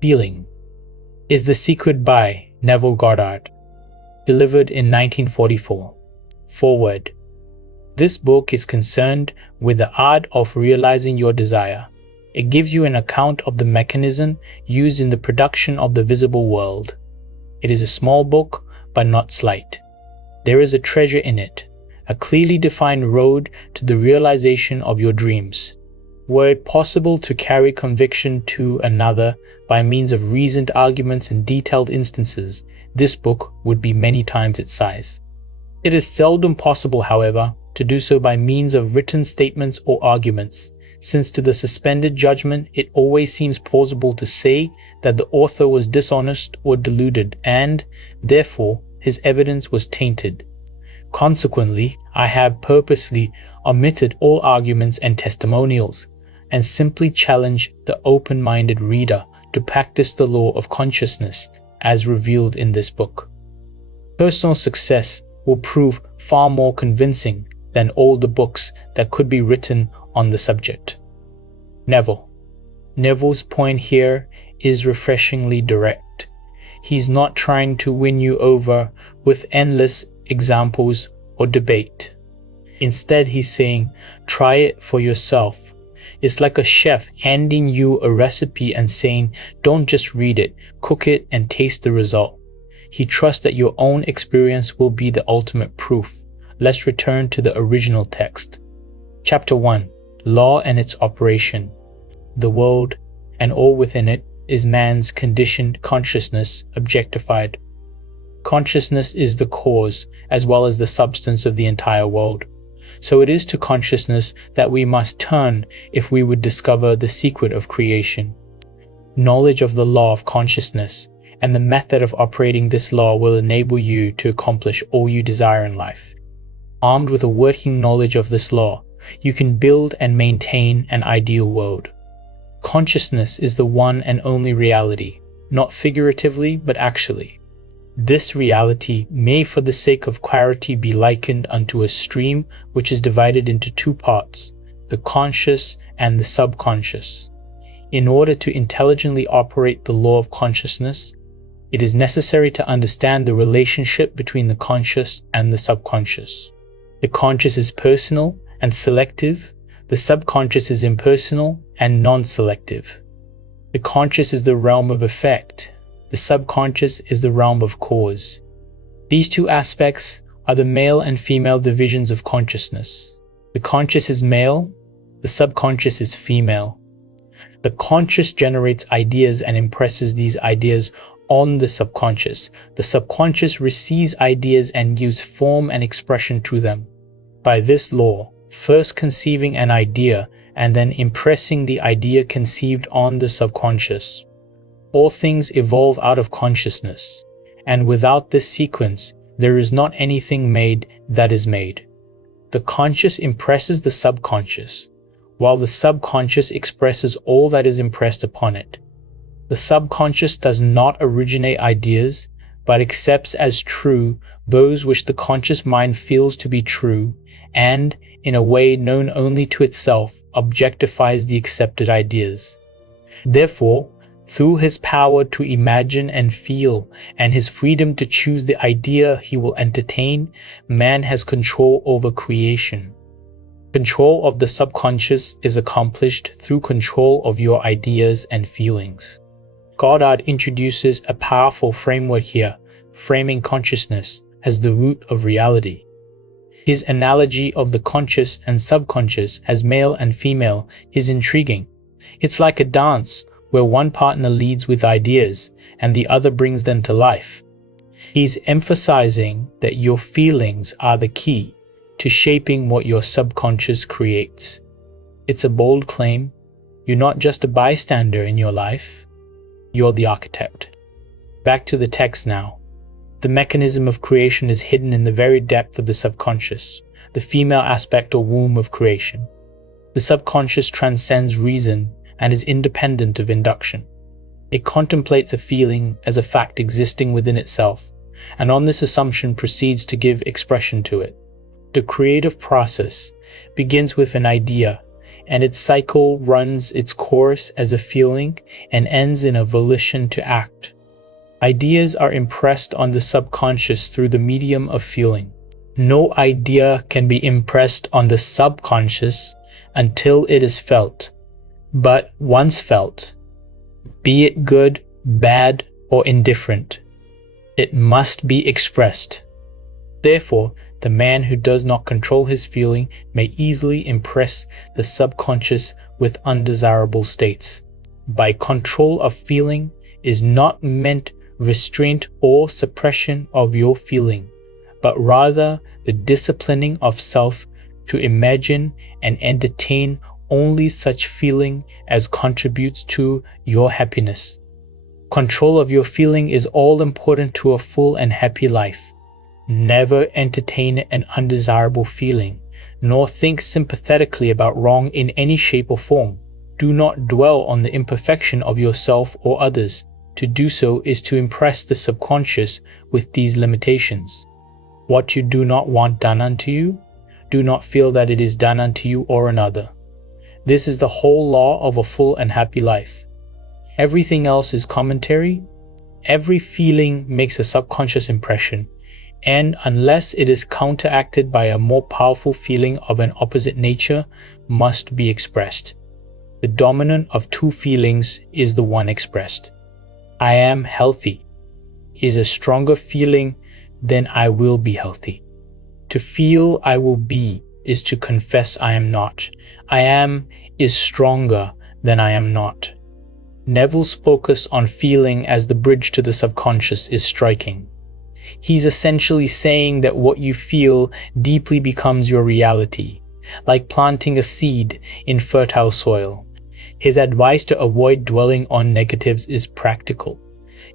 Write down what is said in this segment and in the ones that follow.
Feeling is the secret by Neville Goddard, delivered in 1944. Foreword. This book is concerned with the art of realizing your desire. It gives you an account of the mechanism used in the production of the visible world. It is a small book, but not slight. There is a treasure in it, a clearly defined road to the realization of your dreams. Were it possible to carry conviction to another by means of reasoned arguments and detailed instances, this book would be many times its size. It is seldom possible, however, to do so by means of written statements or arguments, since to the suspended judgment it always seems plausible to say that the author was dishonest or deluded and, therefore, his evidence was tainted. Consequently, I have purposely omitted all arguments and testimonials, and simply challenge the open-minded reader to practice the law of consciousness as revealed in this book. Personal success will prove far more convincing than all the books that could be written on the subject. Neville. Neville's point here is refreshingly direct. He's not trying to win you over with endless examples or debate. Instead, he's saying, try it for yourself. It's like a chef handing you a recipe and saying, don't just read it, cook it and taste the result. He trusts that your own experience will be the ultimate proof. Let's return to the original text. Chapter 1. Law and its operation. The world, and all within it, is man's conditioned consciousness objectified. Consciousness is the cause as well as the substance of the entire world. So it is to consciousness that we must turn if we would discover the secret of creation. Knowledge of the law of consciousness and the method of operating this law will enable you to accomplish all you desire in life. Armed with a working knowledge of this law, you can build and maintain an ideal world. Consciousness is the one and only reality, not figuratively but actually. This reality may for the sake of clarity be likened unto a stream which is divided into two parts, the conscious and the subconscious. In order to intelligently operate the law of consciousness, it is necessary to understand the relationship between the conscious and the subconscious. The conscious is personal and selective, the subconscious is impersonal and non-selective. The conscious is the realm of effect, the subconscious is the realm of cause. These two aspects are the male and female divisions of consciousness. The conscious is male, the subconscious is female. The conscious generates ideas and impresses these ideas on the subconscious. The subconscious receives ideas and gives form and expression to them. By this law, first conceiving an idea and then impressing the idea conceived on the subconscious, all things evolve out of consciousness, and without this sequence, there is not anything made that is made. The conscious impresses the subconscious, while the subconscious expresses all that is impressed upon it. The subconscious does not originate ideas, but accepts as true those which the conscious mind feels to be true, and, in a way known only to itself, objectifies the accepted ideas. Therefore, through his power to imagine and feel, and his freedom to choose the idea he will entertain, man has control over creation. Control of the subconscious is accomplished through control of your ideas and feelings. Goddard introduces a powerful framework here, framing consciousness as the root of reality. His analogy of the conscious and subconscious as male and female is intriguing. It's like a dance where one partner leads with ideas and the other brings them to life. He's emphasizing that your feelings are the key to shaping what your subconscious creates. It's a bold claim. You're not just a bystander in your life, you're the architect. Back to the text now. The mechanism of creation is hidden in the very depth of the subconscious, the female aspect or womb of creation. The subconscious transcends reason and is independent of induction. It contemplates a feeling as a fact existing within itself, and on this assumption proceeds to give expression to it. The creative process begins with an idea and its cycle runs its course as a feeling and ends in a volition to act. Ideas are impressed on the subconscious through the medium of feeling. No idea can be impressed on the subconscious until it is felt. But once felt, be it good, bad, or indifferent, it must be expressed. Therefore, the man who does not control his feeling may easily impress the subconscious with undesirable states. By control of feeling is not meant restraint or suppression of your feeling, but rather the disciplining of self to imagine and entertain only such feeling as contributes to your happiness. Control of your feeling is all important to a full and happy life. Never entertain an undesirable feeling, nor think sympathetically about wrong in any shape or form. Do not dwell on the imperfection of yourself or others. To do so is to impress the subconscious with these limitations. What you do not want done unto you, do not feel that it is done unto you or another. This is the whole law of a full and happy life. Everything else is commentary. Every feeling makes a subconscious impression, and unless it is counteracted by a more powerful feeling of an opposite nature, must be expressed. The dominant of two feelings is the one expressed. I am healthy is a stronger feeling than I will be healthy. To feel I will be is to confess I am not. I am is stronger than I am not. Neville's focus on feeling as the bridge to the subconscious is striking. He's essentially saying that what you feel deeply becomes your reality, like planting a seed in fertile soil. His advice to avoid dwelling on negatives is practical.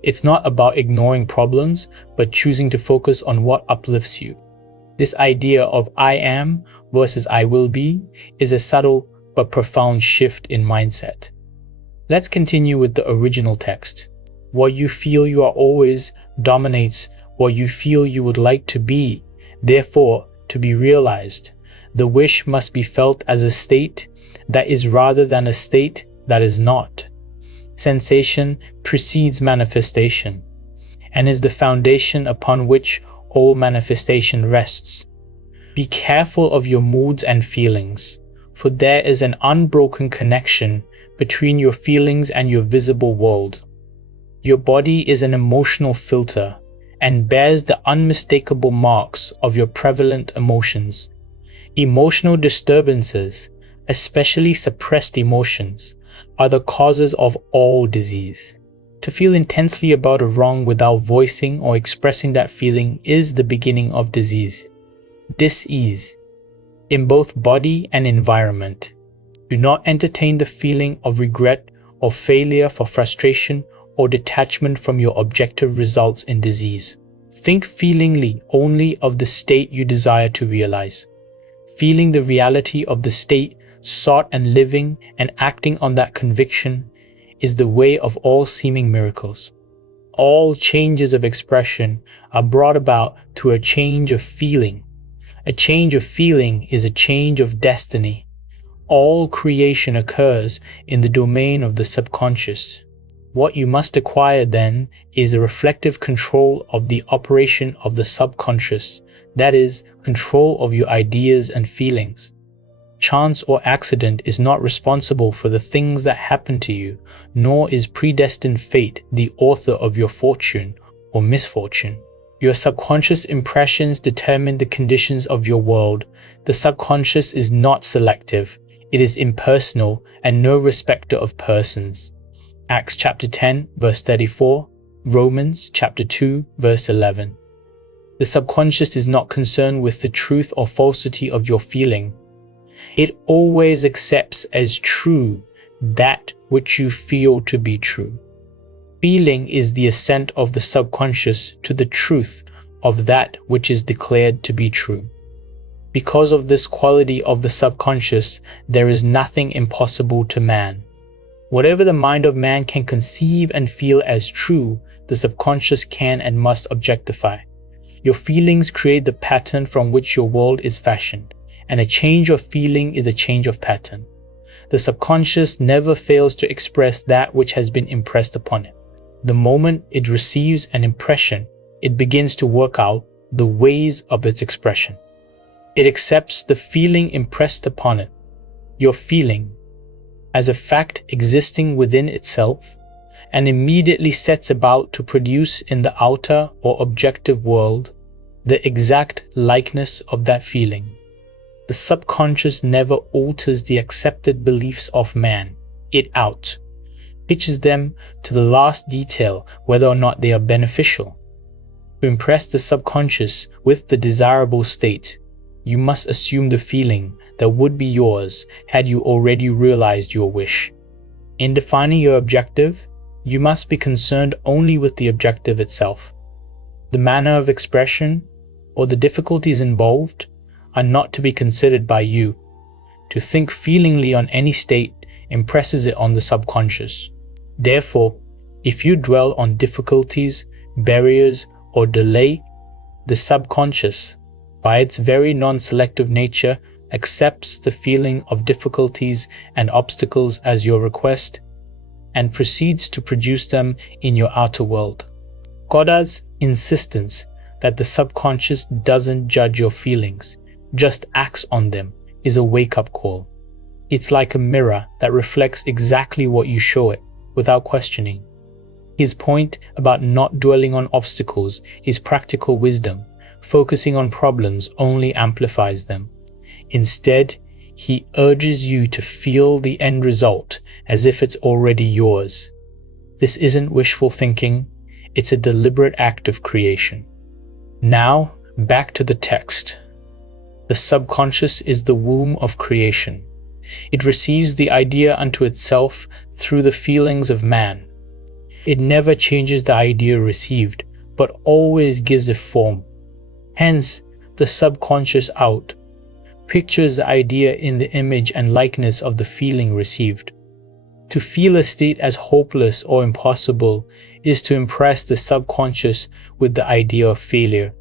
It's not about ignoring problems, but choosing to focus on what uplifts you. This idea of I am versus I will be is a subtle but profound shift in mindset. Let's continue with the original text. What you feel you are always dominates what you feel you would like to be. Therefore, to be realized, the wish must be felt as a state that is rather than a state that is not. Sensation precedes manifestation and is the foundation upon which all manifestation rests. Be careful of your moods and feelings, for there is an unbroken connection between your feelings and your visible world. Your body is an emotional filter and bears the unmistakable marks of your prevalent emotions. Emotional disturbances, especially suppressed emotions, are the causes of all disease. To feel intensely about a wrong without voicing or expressing that feeling is the beginning of disease. Dis-ease, in both body and environment. Do not entertain the feeling of regret or failure for frustration or detachment from your objective results in disease. Think feelingly only of the state you desire to realize. Feeling the reality of the state sought and living and acting on that conviction is the way of all seeming miracles. All changes of expression are brought about through a change of feeling. A change of feeling is a change of destiny. All creation occurs in the domain of the subconscious. What you must acquire then is a reflective control of the operation of the subconscious, that is, control of your ideas and feelings. Chance or accident is not responsible for the things that happen to you, nor is predestined fate the author of your fortune or misfortune. Your subconscious impressions determine the conditions of your world. The subconscious is not selective. It is impersonal and no respecter of persons. Acts chapter 10 verse 34, Romans chapter 2 verse 11. The subconscious is not concerned with the truth or falsity of your feeling. It always accepts as true that which you feel to be true. Feeling is the assent of the subconscious to the truth of that which is declared to be true. Because of this quality of the subconscious, there is nothing impossible to man. Whatever the mind of man can conceive and feel as true, the subconscious can and must objectify. Your feelings create the pattern from which your world is fashioned, and a change of feeling is a change of pattern. the subconscious never fails to express that which has been impressed upon it. The moment it receives an impression, it begins to work out the ways of its expression. It accepts the feeling impressed upon it, your feeling, as a fact existing within itself, and immediately sets about to produce in the outer or objective world the exact likeness of that feeling. The subconscious never alters the accepted beliefs of man. It pitches them to the last detail whether or not they are beneficial. To impress the subconscious with the desirable state, you must assume the feeling that would be yours had you already realized your wish. In defining your objective, you must be concerned only with the objective itself. The manner of expression or the difficulties involved are not to be considered by you. To think feelingly on any state impresses it on the subconscious. Therefore, if you dwell on difficulties, barriers, or delay, the subconscious, by its very non-selective nature, accepts the feeling of difficulties and obstacles as your request and proceeds to produce them in your outer world. Goddard's insistence that the subconscious doesn't judge your feelings, just acts on them, is a wake-up call. It's like a mirror that reflects exactly what you show it, without questioning. His point about not dwelling on obstacles is practical wisdom. Focusing on problems only amplifies them. Instead, he urges you to feel the end result as if it's already yours. This isn't wishful thinking, it's a deliberate act of creation. Now, back to the text. The subconscious is the womb of creation. It receives the idea unto itself through the feelings of man. It never changes the idea received, but always gives it form. Hence, the subconscious pictures the idea in the image and likeness of the feeling received. To feel a state as hopeless or impossible is to impress the subconscious with the idea of failure.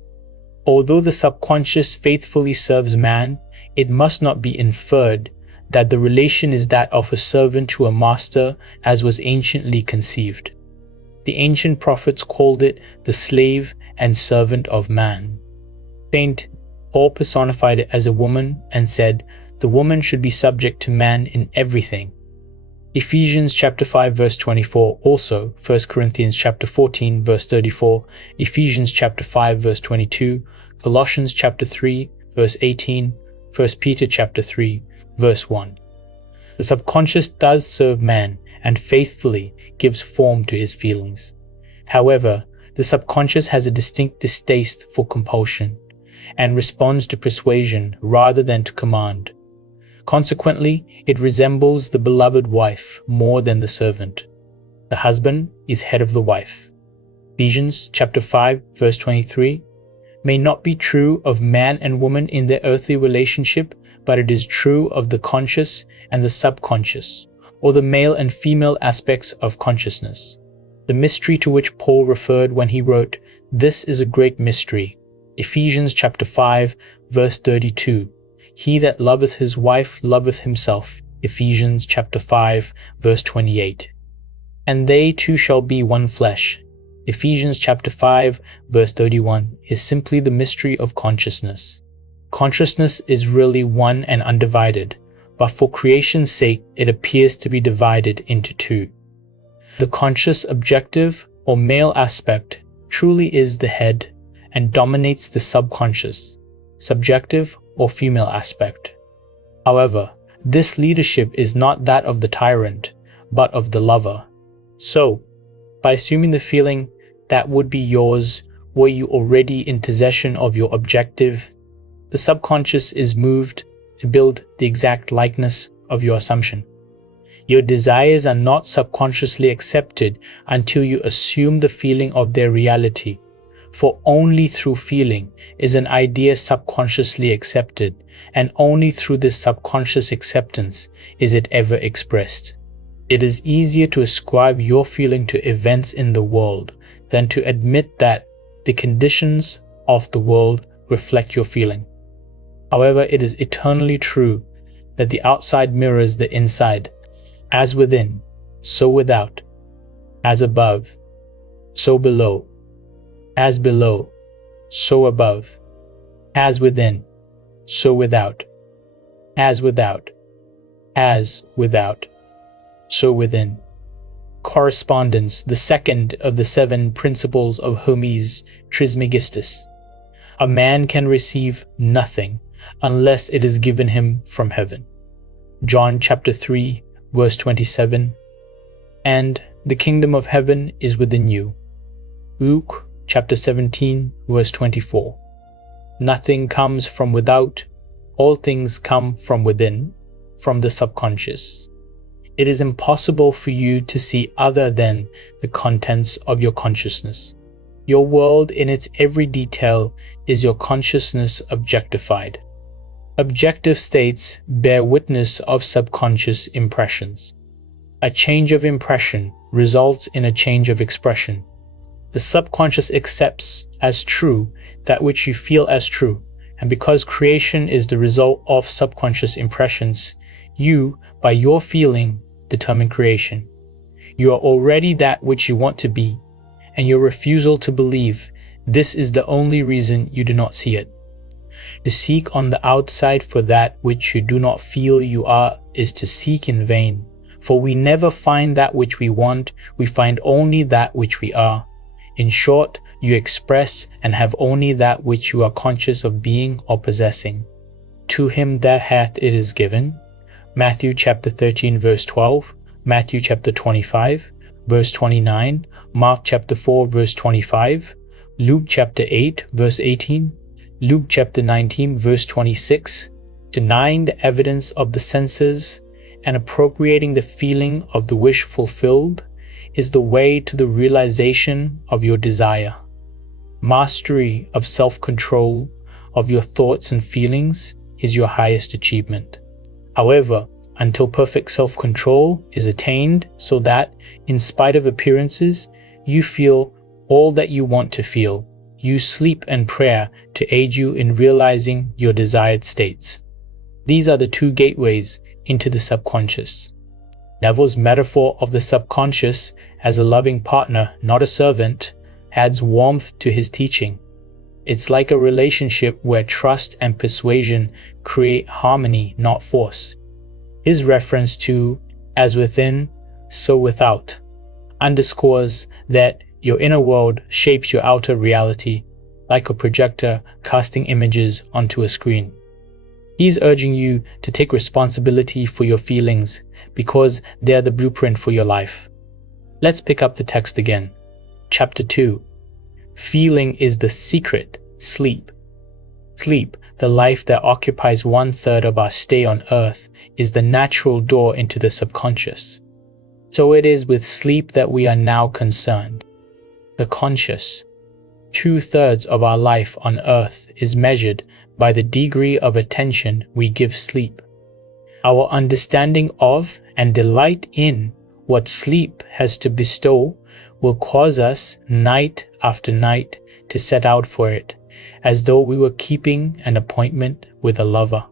Although the subconscious faithfully serves man, it must not be inferred that the relation is that of a servant to a master as was anciently conceived. The ancient prophets called it the slave and servant of man. Saint Paul personified it as a woman and said, the woman should be subject to man in everything. Ephesians chapter 5 verse 24, also 1 Corinthians chapter 14 verse 34, Ephesians chapter 5 verse 22, Colossians chapter 3 verse 18, 1 Peter chapter 3 verse 1. The subconscious does serve man and faithfully gives form to his feelings. However, the subconscious has a distinct distaste for compulsion and responds to persuasion rather than to command. Consequently, it resembles the beloved wife more than the servant. The husband is head of the wife. Ephesians chapter 5 verse 23 may not be true of man and woman in their earthly relationship, but it is true of the conscious and the subconscious, or the male and female aspects of consciousness. The mystery to which Paul referred when he wrote, "This is a great mystery." Ephesians chapter 5 verse 32. He that loveth his wife loveth himself. Ephesians chapter 5 verse 28. And they two shall be one flesh. Ephesians chapter 5 verse 31 is simply the mystery of consciousness. Consciousness is really one and undivided, but for creation's sake it appears to be divided into two. The conscious objective or male aspect truly is the head and dominates the subconscious, subjective or female aspect. However, this leadership is not that of the tyrant, but of the lover. So, by assuming the feeling that would be yours were you already in possession of your objective, the subconscious is moved to build the exact likeness of your assumption. Your desires are not subconsciously accepted until you assume the feeling of their reality. For only through feeling is an idea subconsciously accepted, and only through this subconscious acceptance is it ever expressed. It is easier to ascribe your feeling to events in the world than to admit that the conditions of the world reflect your feeling. However, it is eternally true that the outside mirrors the inside. As within, so without. As above, so below. As below, so above. As within, so without. As without. As without, so within. Correspondence, the second of the 7 principles of Hermes Trismegistus. A man can receive nothing unless it is given him from heaven. John chapter 3, verse 27. And the kingdom of heaven is within you. Luke chapter 17, verse 24. Nothing comes from without, all things come from within, from the subconscious. It is impossible for you to see other than the contents of your consciousness. Your world in its every detail is your consciousness objectified. Objective states bear witness of subconscious impressions. A change of impression results in a change of expression. The subconscious accepts as true that which you feel as true, and because creation is the result of subconscious impressions, you, by your feeling, determine creation. You are already that which you want to be, and your refusal to believe this is the only reason you do not see it. To seek on the outside for that which you do not feel you are is to seek in vain, for we never find that which we want, we find only that which we are. In short, you express and have only that which you are conscious of being or possessing. To him that hath it is given. Matthew chapter 13 verse 12, Matthew chapter 25 verse 29, Mark chapter 4 verse 25, Luke chapter 8 verse 18, Luke chapter 19 verse 26. Denying the evidence of the senses and appropriating the feeling of the wish fulfilled is the way to the realization of your desire. Mastery of self-control of your thoughts and feelings is your highest achievement. However, until perfect self-control is attained so that, in spite of appearances, you feel all that you want to feel, use sleep and prayer to aid you in realizing your desired states. These are the 2 gateways into the subconscious. Neville's metaphor of the subconscious as a loving partner, not a servant, adds warmth to his teaching. It's like a relationship where trust and persuasion create harmony, not force. His reference to as within, so without underscores that your inner world shapes your outer reality like a projector casting images onto a screen. He's urging you to take responsibility for your feelings because they're the blueprint for your life. Let's pick up the text again. Chapter 2. Feeling is the secret. Sleep. Sleep, the life that occupies 1/3 of our stay on earth, is the natural door into the subconscious. So it is with sleep that we are now concerned. The conscious, 2/3 of our life on earth, is measured by the degree of attention we give sleep. Our understanding of and delight in what sleep has to bestow will cause us night after night to set out for it, as though we were keeping an appointment with a lover.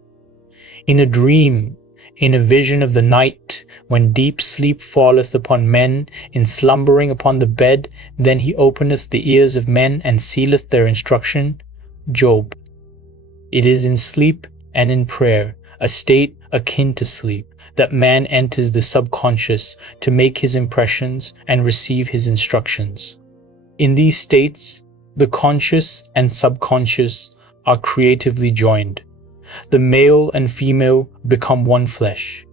In a dream, in a vision of the night, when deep sleep falleth upon men, in slumbering upon the bed, then he openeth the ears of men and sealeth their instruction. Job. It is in sleep and in prayer, a state akin to sleep, that man enters the subconscious to make his impressions and receive his instructions. In these states, the conscious and subconscious are creatively joined. The male and female become one flesh.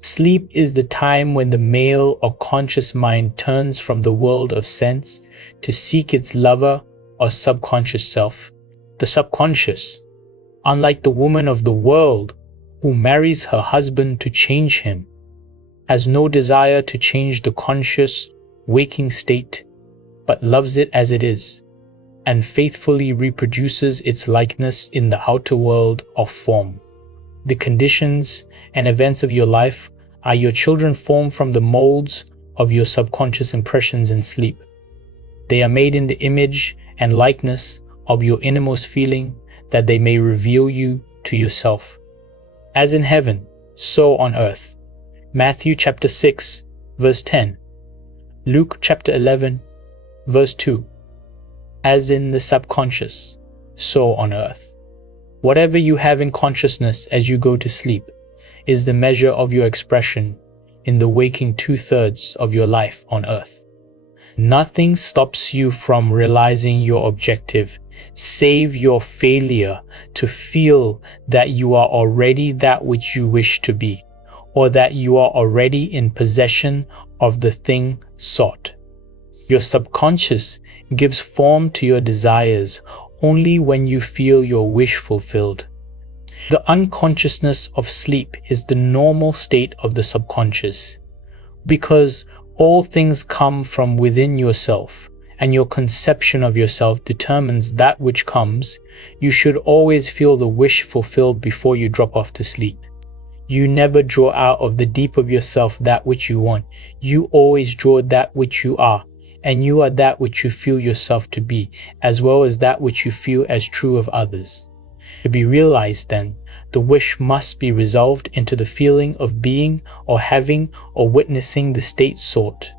Sleep is the time when the male or conscious mind turns from the world of sense to seek its lover or subconscious self. The subconscious, unlike the woman of the world who marries her husband to change him, has no desire to change the conscious, waking state, but loves it as it is, and faithfully reproduces its likeness in the outer world of form. The conditions and events of your life are your children formed from the molds of your subconscious impressions in sleep. They are made in the image and likeness of your innermost feeling, that they may reveal you to yourself. As in heaven, so on earth. Matthew chapter 6, verse 10. Luke chapter 11, verse 2. As in the subconscious, so on earth. Whatever you have in consciousness as you go to sleep is the measure of your expression in the waking 2/3 of your life on earth. Nothing stops you from realizing your objective, save your failure to feel that you are already that which you wish to be, or that you are already in possession of the thing sought. Your subconscious gives form to your desires only when you feel your wish fulfilled. The unconsciousness of sleep is the normal state of the subconscious. Because all things come from within yourself, and your conception of yourself determines that which comes, you should always feel the wish fulfilled before you drop off to sleep. You never draw out of the deep of yourself that which you want. You always draw that which you are, and you are that which you feel yourself to be, as well as that which you feel as true of others. To be realized then, the wish must be resolved into the feeling of being or having or witnessing the state sought.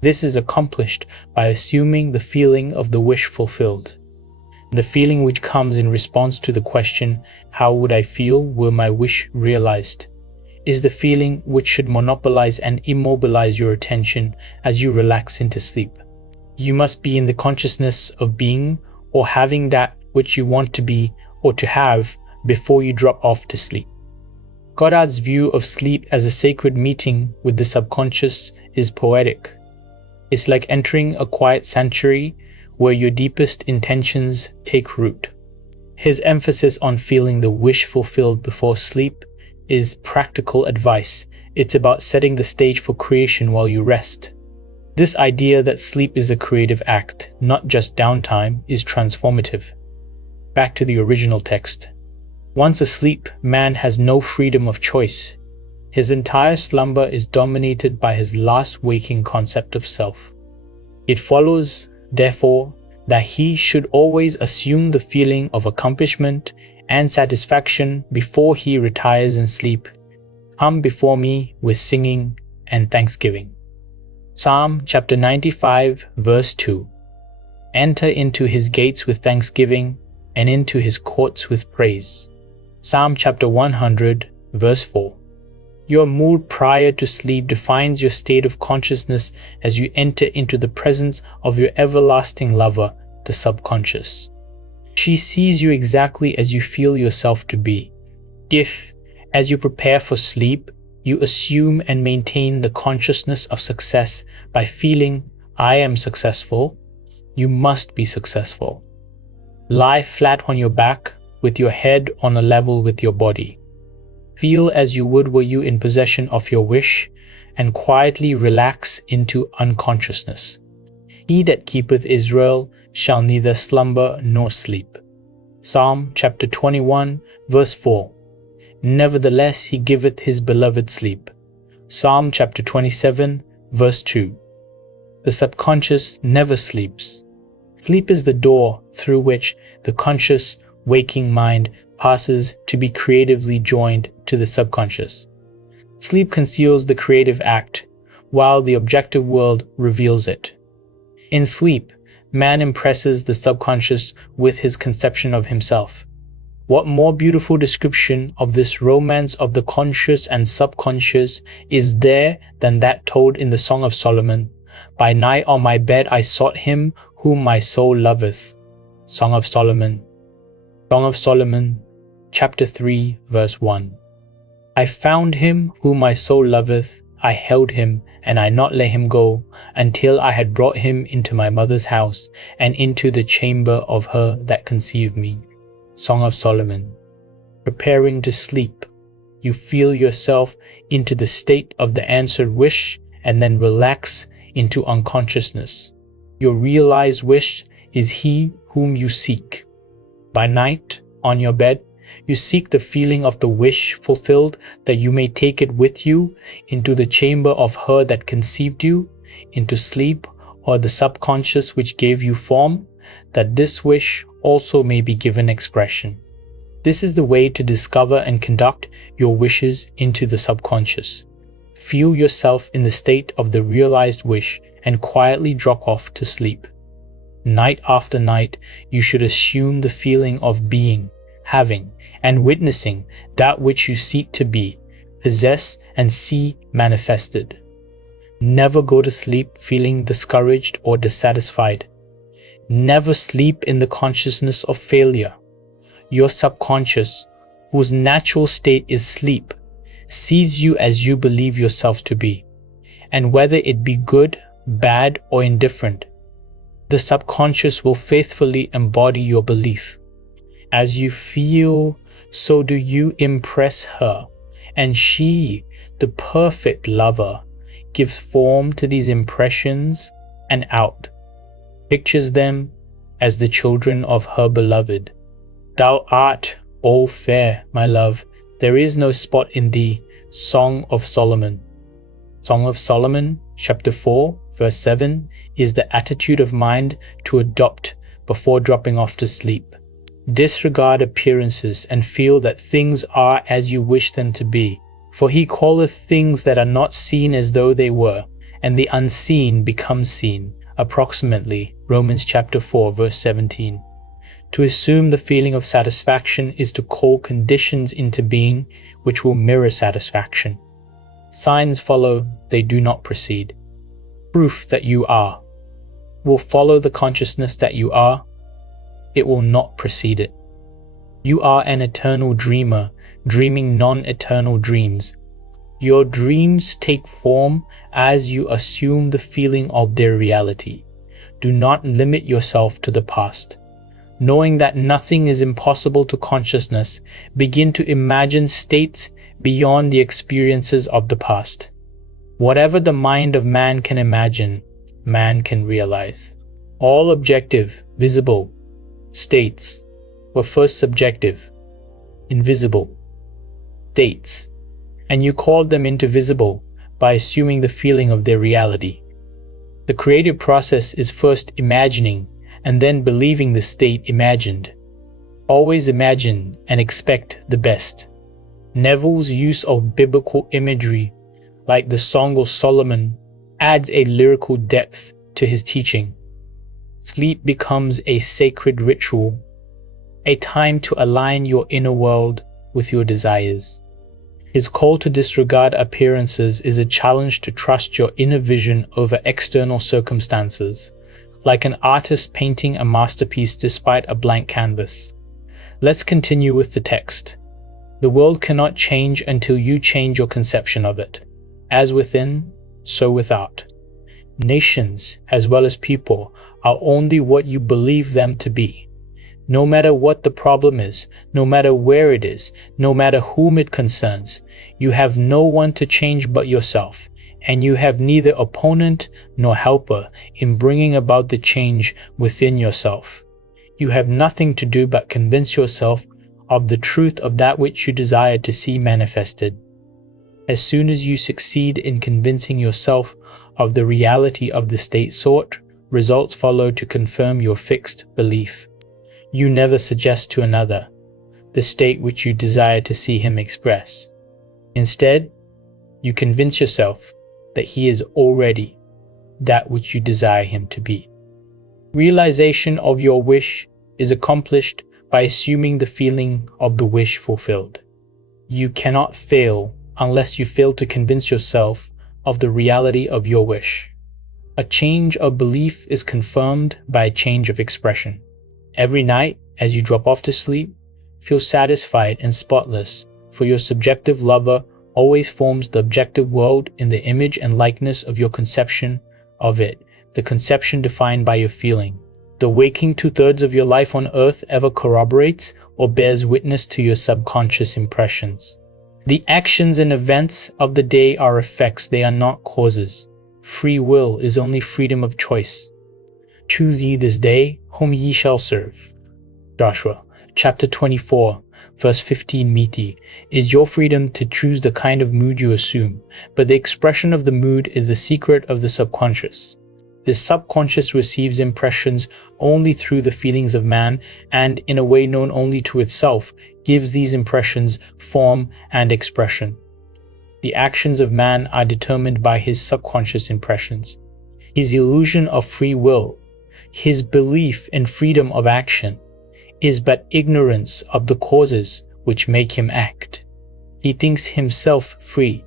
This is accomplished by assuming the feeling of the wish fulfilled. The feeling which comes in response to the question, how would I feel were my wish realized, is the feeling which should monopolize and immobilize your attention as you relax into sleep. You must be in the consciousness of being or having that which you want to be or to have before you drop off to sleep. Goddard's view of sleep as a sacred meeting with the subconscious is poetic. It's like entering a quiet sanctuary where your deepest intentions take root. His emphasis on feeling the wish fulfilled before sleep is practical advice. It's about setting the stage for creation while you rest. This idea that sleep is a creative act, not just downtime, is transformative. Back to the original text. Once asleep, man has no freedom of choice. His entire slumber is dominated by his last waking concept of self. It follows, therefore, that he should always assume the feeling of accomplishment and satisfaction before he retires in sleep. Come before me with singing and thanksgiving. Psalm chapter 95, verse 2. Enter into his gates with thanksgiving and into his courts with praise. Psalm chapter 100, verse 4. Your mood prior to sleep defines your state of consciousness as you enter into the presence of your everlasting lover, the subconscious. She sees you exactly as you feel yourself to be. If, as you prepare for sleep, you assume and maintain the consciousness of success by feeling, I am successful, you must be successful. Lie flat on your back with your head on a level with your body. Feel as you would were you in possession of your wish, and quietly relax into unconsciousness. He that keepeth Israel shall neither slumber nor sleep. Psalm chapter 21, verse 4. Nevertheless he giveth his beloved sleep. Psalm chapter 27, verse 2. The subconscious never sleeps. Sleep is the door through which the conscious, waking mind passes to be creatively joined to the subconscious. Sleep conceals the creative act, while the objective world reveals it. In sleep, man impresses the subconscious with his conception of himself. What more beautiful description of this romance of the conscious and subconscious is there than that told in the Song of Solomon? By night on my bed I sought him whom my soul loveth. Song of Solomon. Song of Solomon, chapter 3, verse 1. I found him whom my soul loveth, I held him, and I not let him go, until I had brought him into my mother's house, and into the chamber of her that conceived me. Song of Solomon. Preparing to sleep, you feel yourself into the state of the answered wish, and then relax into unconsciousness. Your realized wish is he whom you seek. By night, on your bed, you seek the feeling of the wish fulfilled, that you may take it with you into the chamber of her that conceived you, into sleep, or the subconscious which gave you form, that this wish also may be given expression. This is the way to discover and conduct your wishes into the subconscious. Feel yourself in the state of the realized wish and quietly drop off to sleep. Night after night, you should assume the feeling of being, having, and witnessing that which you seek to be, possess, and see manifested. Never go to sleep feeling discouraged or dissatisfied. Never sleep in the consciousness of failure. Your subconscious, whose natural state is sleep, sees you as you believe yourself to be, and whether it be good, bad, or indifferent, the subconscious will faithfully embody your belief. As you feel, so do you impress her, and she, the perfect lover, gives form to these impressions and pictures them as the children of her beloved. Thou art all fair, my love, there is no spot in thee. Song of Solomon. Song of Solomon, chapter 4, verse 7, is the attitude of mind to adopt before dropping off to sleep. Disregard appearances and feel that things are as you wish them to be. For he calleth things that are not seen as though they were, and the unseen become seen. Approximately, Romans chapter 4, verse 17. To assume the feeling of satisfaction is to call conditions into being which will mirror satisfaction. Signs follow, they do not precede. Proof that you are will follow the consciousness that you are. It will not precede it. You are an eternal dreamer, dreaming non-eternal dreams. Your dreams take form as you assume the feeling of their reality. Do not limit yourself to the past. Knowing that nothing is impossible to consciousness, begin to imagine states beyond the experiences of the past. Whatever the mind of man can imagine, man can realize. All objective, visible states were first subjective, invisible states, and you called them into visible by assuming the feeling of their reality. The creative process is first imagining and then believing the state imagined. Always imagine and expect the best. Neville's use of biblical imagery, like the Song of Solomon, adds a lyrical depth to his teaching. Sleep becomes a sacred ritual, a time to align your inner world with your desires. His call to disregard appearances is a challenge to trust your inner vision over external circumstances, like an artist painting a masterpiece despite a blank canvas. Let's continue with the text. The world cannot change until you change your conception of it. As within, so without. Nations, as well as people, are only what you believe them to be. No matter what the problem is, no matter where it is, no matter whom it concerns, you have no one to change but yourself, and you have neither opponent nor helper in bringing about the change within yourself. You have nothing to do but convince yourself of the truth of that which you desire to see manifested. As soon as you succeed in convincing yourself of the reality of the state sought, results follow to confirm your fixed belief. You never suggest to another the state which you desire to see him express. Instead, you convince yourself that he is already that which you desire him to be. Realization of your wish is accomplished by assuming the feeling of the wish fulfilled. You cannot fail unless you fail to convince yourself of the reality of your wish. A change of belief is confirmed by a change of expression. Every night, as you drop off to sleep, feel satisfied and spotless, for your subjective lover always forms the objective world in the image and likeness of your conception of it, the conception defined by your feeling. The waking 2/3 of your life on earth ever corroborates or bears witness to your subconscious impressions. The actions and events of the day are effects, they are not causes. Free will is only freedom of choice. Choose ye this day whom ye shall serve. Joshua, chapter 24, verse 15 Miti, is your freedom to choose the kind of mood you assume, but the expression of the mood is the secret of the subconscious. The subconscious receives impressions only through the feelings of man and, in a way known only to itself, gives these impressions form and expression. The actions of man are determined by his subconscious impressions. His illusion of free will, his belief in freedom of action, is but ignorance of the causes which make him act. He thinks himself free,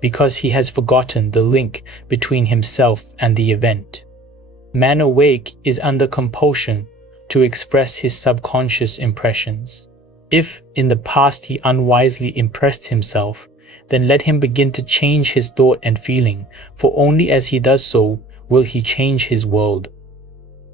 because he has forgotten the link between himself and the event. Man awake is under compulsion to express his subconscious impressions. If in the past he unwisely impressed himself, then let him begin to change his thought and feeling, for only as he does so will he change his world.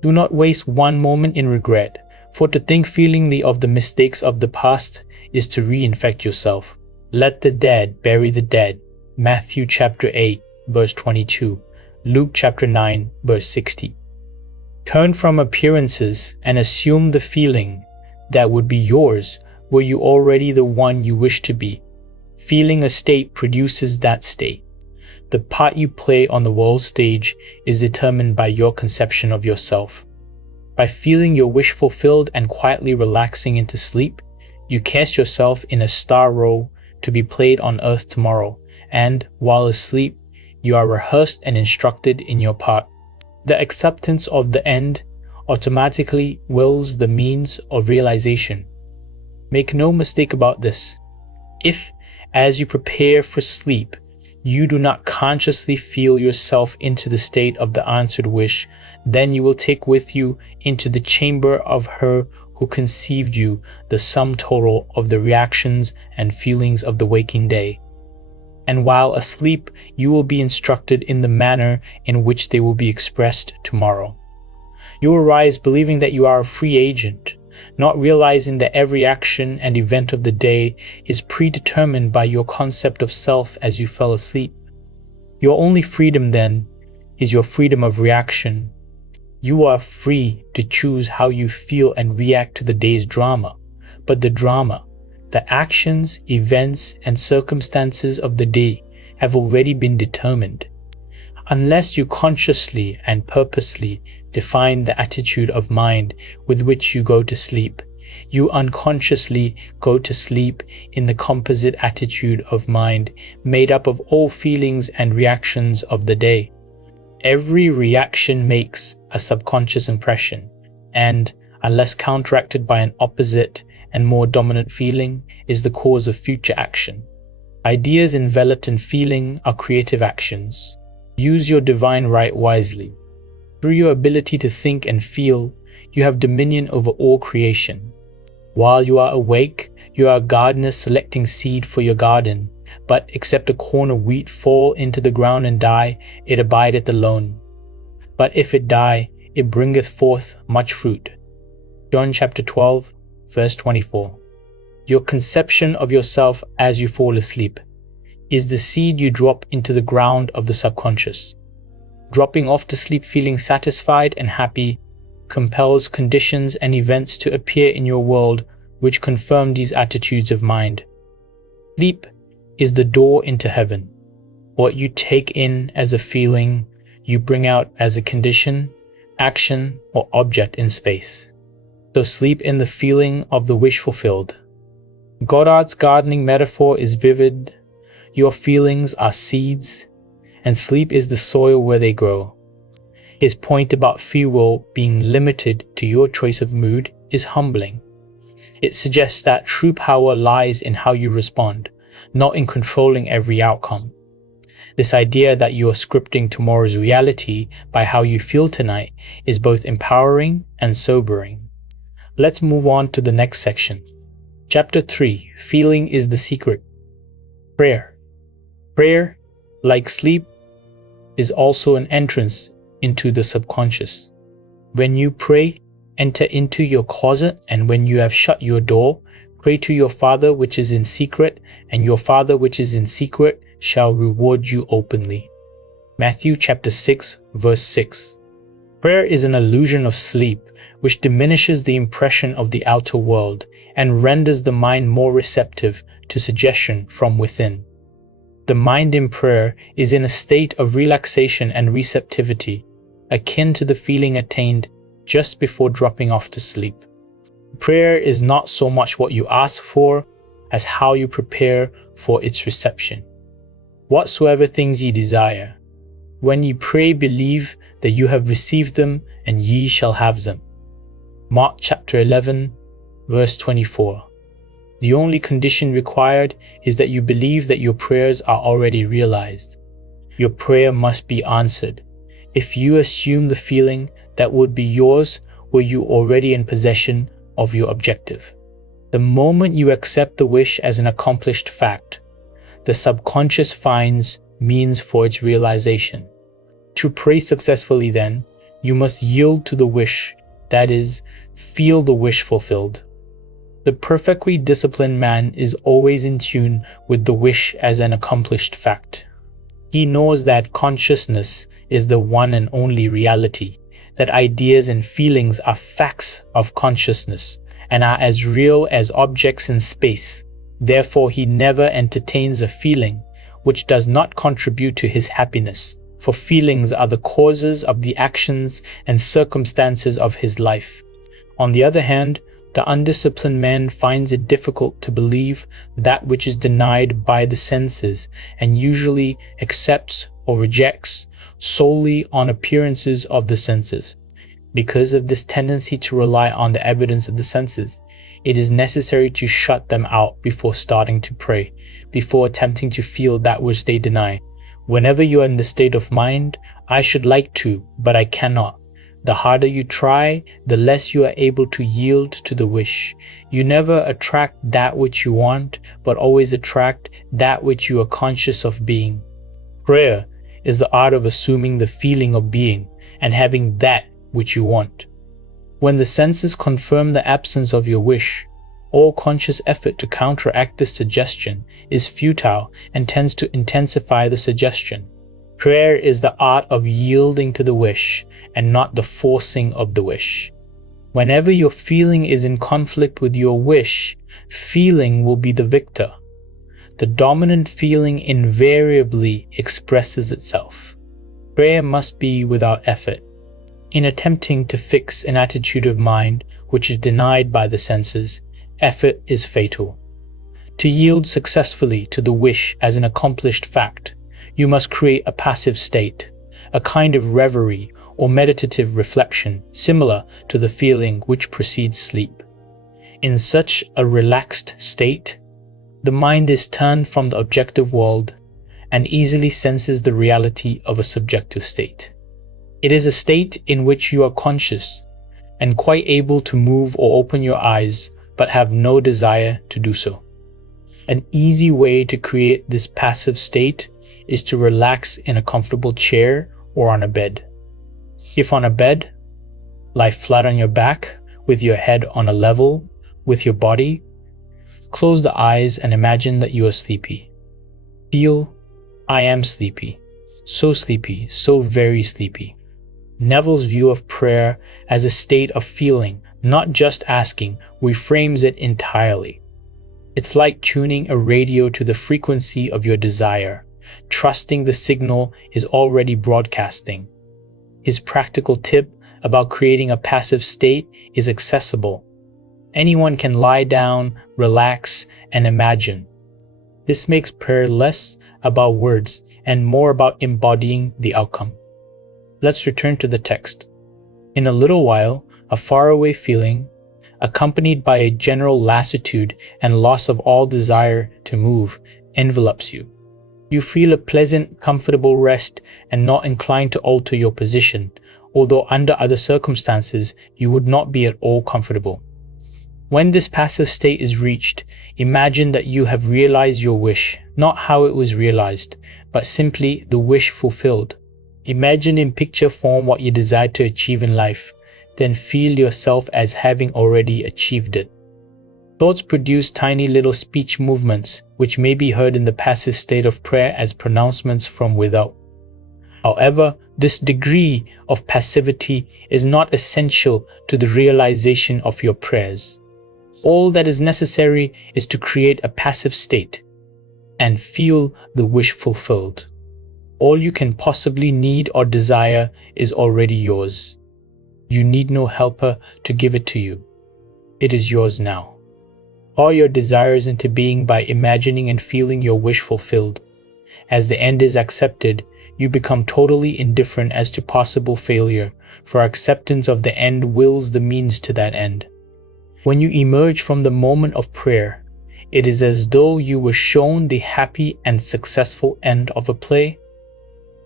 Do not waste one moment in regret, for to think feelingly of the mistakes of the past is to reinfect yourself. Let the dead bury the dead. Matthew chapter 8, verse 22, Luke chapter 9, verse 60. Turn from appearances and assume the feeling that would be yours were you already the one you wish to be. Feeling a state produces that state. The part you play on the world stage is determined by your conception of yourself. By feeling your wish fulfilled and quietly relaxing into sleep, you cast yourself in a star role to be played on earth tomorrow, and, while asleep, you are rehearsed and instructed in your part. The acceptance of the end automatically wills the means of realization. Make no mistake about this. If, as you prepare for sleep, you do not consciously feel yourself into the state of the answered wish, then you will take with you into the chamber of her who conceived you the sum total of the reactions and feelings of the waking day. And while asleep, you will be instructed in the manner in which they will be expressed tomorrow. You will rise believing that you are a free agent, not realizing that every action and event of the day is predetermined by your concept of self as you fell asleep. Your only freedom, then, is your freedom of reaction. You are free to choose how you feel and react to the day's drama, but the drama, the actions, events, and circumstances of the day have already been determined. Unless you consciously and purposely define the attitude of mind with which you go to sleep, you unconsciously go to sleep in the composite attitude of mind made up of all feelings and reactions of the day. Every reaction makes a subconscious impression, and, unless counteracted by an opposite and more dominant feeling, is the cause of future action. Ideas enveloped in feeling are creative actions. Use your divine right wisely. Through your ability to think and feel, you have dominion over all creation. While you are awake, you are a gardener selecting seed for your garden, but except a corn of wheat fall into the ground and die, it abideth alone. But if it die, it bringeth forth much fruit. John chapter 12, verse 24. Your conception of yourself as you fall asleep is the seed you drop into the ground of the subconscious. Dropping off to sleep feeling satisfied and happy compels conditions and events to appear in your world which confirm these attitudes of mind. Sleep is the door into heaven. What you take in as a feeling, you bring out as a condition, action, or object in space. So sleep in the feeling of the wish fulfilled. Goddard's gardening metaphor is vivid. Your feelings are seeds, and sleep is the soil where they grow. His point about free will being limited to your choice of mood is humbling. It suggests that true power lies in how you respond, not in controlling every outcome. This idea that you are scripting tomorrow's reality by how you feel tonight is both empowering and sobering. Let's move on to the next section. Chapter 3, Feeling is the Secret. Prayer. Prayer, like sleep, is also an entrance into the subconscious. When you pray, enter into your closet, and when you have shut your door, pray to your Father which is in secret, and your Father which is in secret shall reward you openly. Matthew chapter 6, verse 6. Prayer is an illusion of sleep, which diminishes the impression of the outer world and renders the mind more receptive to suggestion from within. The mind in prayer is in a state of relaxation and receptivity. akin to the feeling attained just before dropping off to sleep. Prayer is not so much what you ask for as how you prepare for its reception. Whatsoever things ye desire, when ye pray, believe that you have received them, and ye shall have them. Mark chapter 11, verse 24. The only condition required is that you believe that your prayers are already realized. Your prayer must be answered. If you assume the feeling that would be yours, were you already in possession of your objective. The moment you accept the wish as an accomplished fact, the subconscious finds means for its realization. To pray successfully then, you must yield to the wish, that is, feel the wish fulfilled. The perfectly disciplined man is always in tune with the wish as an accomplished fact. He knows that consciousness is the one and only reality, that ideas and feelings are facts of consciousness and are as real as objects in space. Therefore, he never entertains a feeling which does not contribute to his happiness, for feelings are the causes of the actions and circumstances of his life. On the other hand, the undisciplined man finds it difficult to believe that which is denied by the senses and usually accepts or rejects solely on appearances of the senses. Because of this tendency to rely on the evidence of the senses, it is necessary to shut them out before starting to pray, before attempting to feel that which they deny. Whenever you are in the state of mind, I should like to, but I cannot. The harder you try, the less you are able to yield to the wish. You never attract that which you want, but always attract that which you are conscious of being. Prayer is the art of assuming the feeling of being and having that which you want. When the senses confirm the absence of your wish, all conscious effort to counteract this suggestion is futile and tends to intensify the suggestion. Prayer is the art of yielding to the wish and not the forcing of the wish. Whenever your feeling is in conflict with your wish, feeling will be the victor. The dominant feeling invariably expresses itself. Prayer must be without effort. In attempting to fix an attitude of mind which is denied by the senses, effort is fatal. To yield successfully to the wish as an accomplished fact, you must create a passive state, a kind of reverie or meditative reflection similar to the feeling which precedes sleep. In such a relaxed state, the mind is turned from the objective world and easily senses the reality of a subjective state. It is a state in which you are conscious and quite able to move or open your eyes, but have no desire to do so. An easy way to create this passive state is to relax in a comfortable chair or on a bed. If on a bed, lie flat on your back with your head on a level with your body. Close the eyes and imagine that you are sleepy. Feel, I am sleepy, so very sleepy. Neville's view of prayer as a state of feeling, not just asking, reframes it entirely. It's like tuning a radio to the frequency of your desire, trusting the signal is already broadcasting. His practical tip about creating a passive state is accessible. Anyone can lie down, relax, and imagine. This makes prayer less about words and more about embodying the outcome. Let's return to the text. In a little while, a faraway feeling, accompanied by a general lassitude and loss of all desire to move, envelops you. You feel a pleasant, comfortable rest and not inclined to alter your position, although under other circumstances you would not be at all comfortable. When this passive state is reached, imagine that you have realized your wish, not how it was realized, but simply the wish fulfilled. Imagine in picture form what you desire to achieve in life, then feel yourself as having already achieved it. Thoughts produce tiny little speech movements, which may be heard in the passive state of prayer as pronouncements from without. However, this degree of passivity is not essential to the realization of your prayers. All that is necessary is to create a passive state and feel the wish fulfilled. All you can possibly need or desire is already yours. You need no helper to give it to you. It is yours now. Call your desires into being by imagining and feeling your wish fulfilled. As the end is accepted, you become totally indifferent as to possible failure, for acceptance of the end wills the means to that end. When you emerge from the moment of prayer, it is as though you were shown the happy and successful end of a play,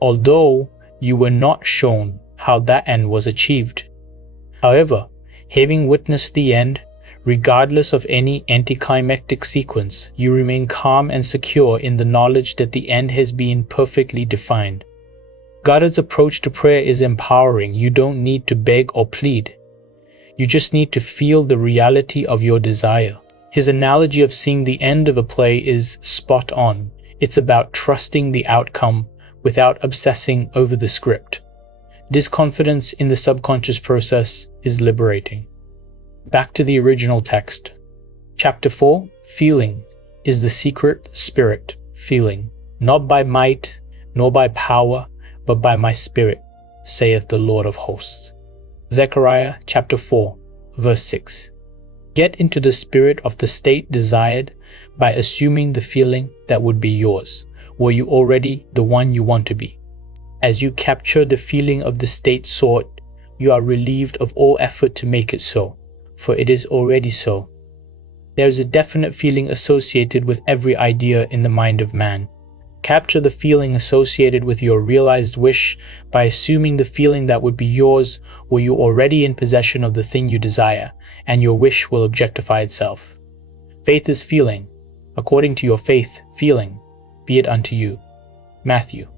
although you were not shown how that end was achieved. However, having witnessed the end, regardless of any anticlimactic sequence, you remain calm and secure in the knowledge that the end has been perfectly defined. Goddard's approach to prayer is empowering. You don't need to beg or plead. You just need to feel the reality of your desire. His analogy of seeing the end of a play is spot on. It's about trusting the outcome without obsessing over the script. This confidence in the subconscious process is liberating. Back to the original text. Chapter 4, Feeling, is the secret spirit feeling, not by might, nor by power, but by my spirit, saith the Lord of hosts. Zechariah chapter 4, verse 6. Get into the spirit of the state desired by assuming the feeling that would be yours. Were you already the one you want to be? As you capture the feeling of the state sought, you are relieved of all effort to make it so, for it is already so. There is a definite feeling associated with every idea in the mind of man. Capture the feeling associated with your realized wish by assuming the feeling that would be yours were you already in possession of the thing you desire, and your wish will objectify itself. Faith is feeling. According to your faith, feeling, be it unto you. Matthew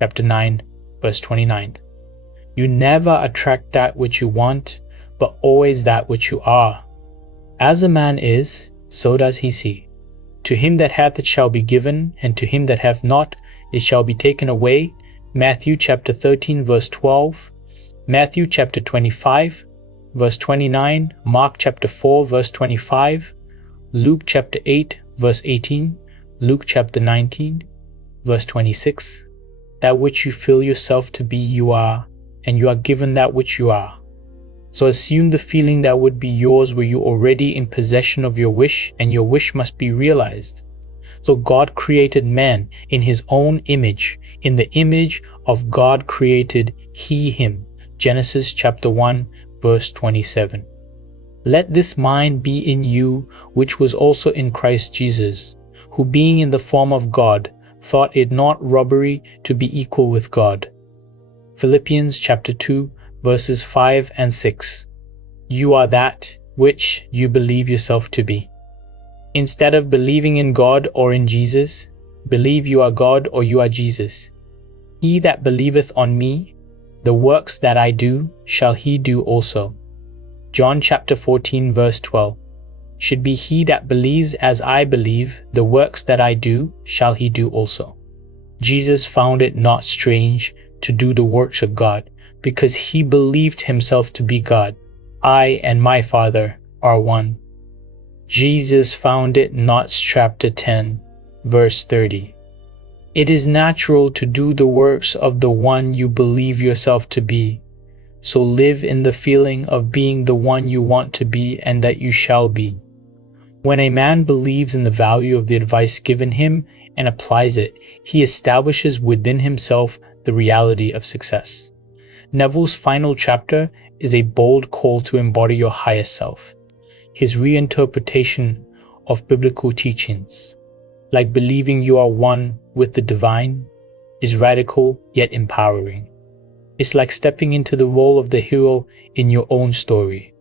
chapter 9, verse 29. You never attract that which you want, but always that which you are. As a man is, so does he see. To him that hath it shall be given, and to him that hath not it shall be taken away. Matthew chapter 13 verse 12, Matthew chapter 25 verse 29, Mark chapter 4 verse 25, Luke chapter 8 verse 18, Luke chapter 19 verse 26. That which you feel yourself to be you are, and you are given that which you are. So assume the feeling that would be yours were you already in possession of your wish, and your wish must be realized. So God created man in his own image. In the image of God created he him. Genesis chapter 1 verse 27. Let this mind be in you, which was also in Christ Jesus, who being in the form of God, thought it not robbery to be equal with God. Philippians chapter 2 verses 5 and 6. You are that which you believe yourself to be. Instead of believing in God or in Jesus, believe you are God or you are Jesus. He that believeth on me, the works that I do, shall he do also. John chapter 14 verse 12. Should be he that believes as I believe, the works that I do, shall he do also. Jesus found it not strange to do the works of God, because he believed himself to be God. I and my Father are one. Jesus found it not chapter 10, verse 30. It is natural to do the works of the one you believe yourself to be. So live in the feeling of being the one you want to be and that you shall be. When a man believes in the value of the advice given him and applies it, he establishes within himself the reality of success. Neville's final chapter is a bold call to embody your highest self. His reinterpretation of biblical teachings, like believing you are one with the divine, is radical yet empowering. It's like stepping into the role of the hero in your own story,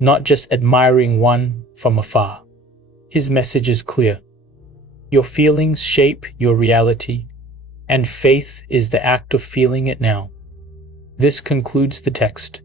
not just admiring one from afar. His message is clear. Your feelings shape your reality, and faith is the act of feeling it now. This concludes the text.